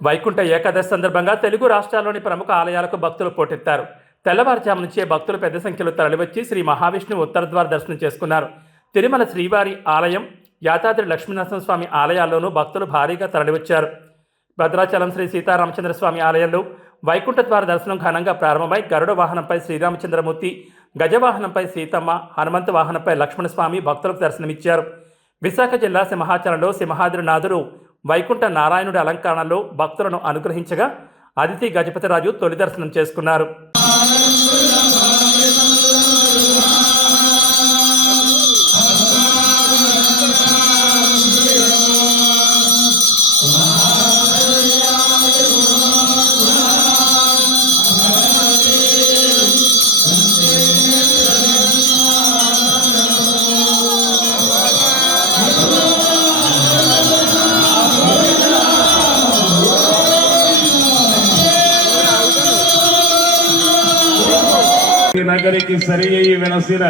వైకుంఠ ఏకాదశి సందర్భంగా తెలుగు రాష్ట్రాల్లోని ప్రముఖ ఆలయాలకు భక్తులు పోటెత్తారు. తెల్లవారుజాము నుంచే భక్తులు పెద్ద సంఖ్యలో తరలివచ్చి శ్రీ మహావిష్ణువు ఉత్తరద్వార దర్శనం చేసుకున్నారు. తిరుమల శ్రీవారి ఆలయం, యాదాద్రి లక్ష్మీనరసింహస్వామి ఆలయాల్లోనూ భక్తులు భారీగా తరలివచ్చారు. భద్రాచలం శ్రీ సీతారామచంద్ర స్వామి ఆలయంలో వైకుంఠ ద్వార దర్శనం ఘనంగా ప్రారంభమై గరుడ వాహనంపై శ్రీరామచంద్రమూర్తి, గజవాహనంపై సీతమ్మ, హనుమంత వాహనంపై లక్ష్మణస్వామి భక్తులకు దర్శనమిచ్చారు. విశాఖ జిల్లా సింహాచలంలో సింహాద్రినాథుడు వైకుంఠ నారాయణుడి అలంకరణలో భక్తులను అనుగ్రహించగా అదితి గజపతిరాజు తొలి దర్శనం చేసుకున్నారు. నగరికి సరి అయి వెలసిన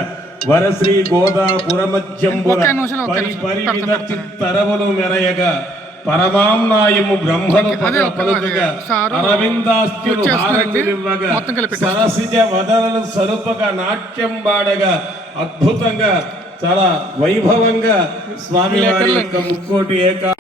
వరశ్రీ గోదాపురమధ్యంబుల తరవులు మెరయగా పరమాంనాయము బ్రహ్మను పలుకగా అరవిందాస్త్యులు హారతిలివ్వగా సరసిజ వదనలు సరుపగా నాట్యం బాడగా అద్భుతంగా చాలా వైభవంగా స్వామివారి యొక్క ముక్కోటి ఏకా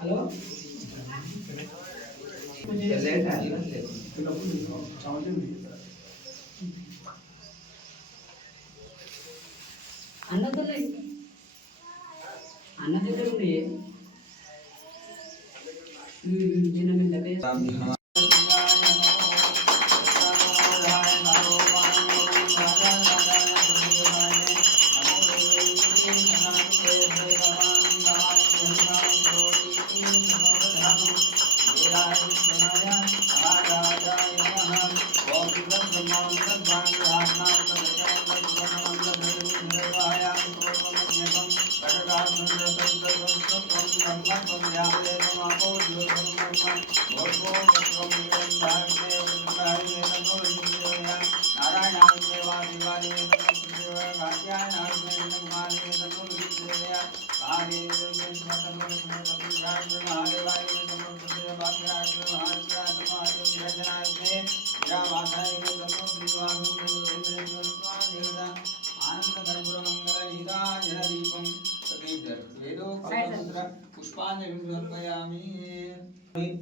హలో అన్న దగ్గర ఉండే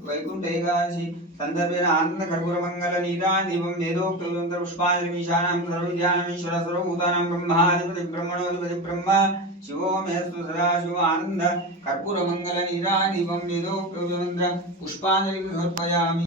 వైకుంఠ ఏకాదశి సందర్భేన ఆనంద కర్పూర మంగళ నీరాదీపం వేదోక్త పుష్పాంజలిశానాం సర్వవిద్యానామీశ్వర సర్వభూతానాం బ్రహ్మాధిపతి బ్రహ్మణోధిపతి బ్రహ్మ శివో మేస్తు సదాశివ ఆనంద కర్పూర మంగళ నీరాదీపం వేదోక్త పుష్పాంజలి సమర్పయామి.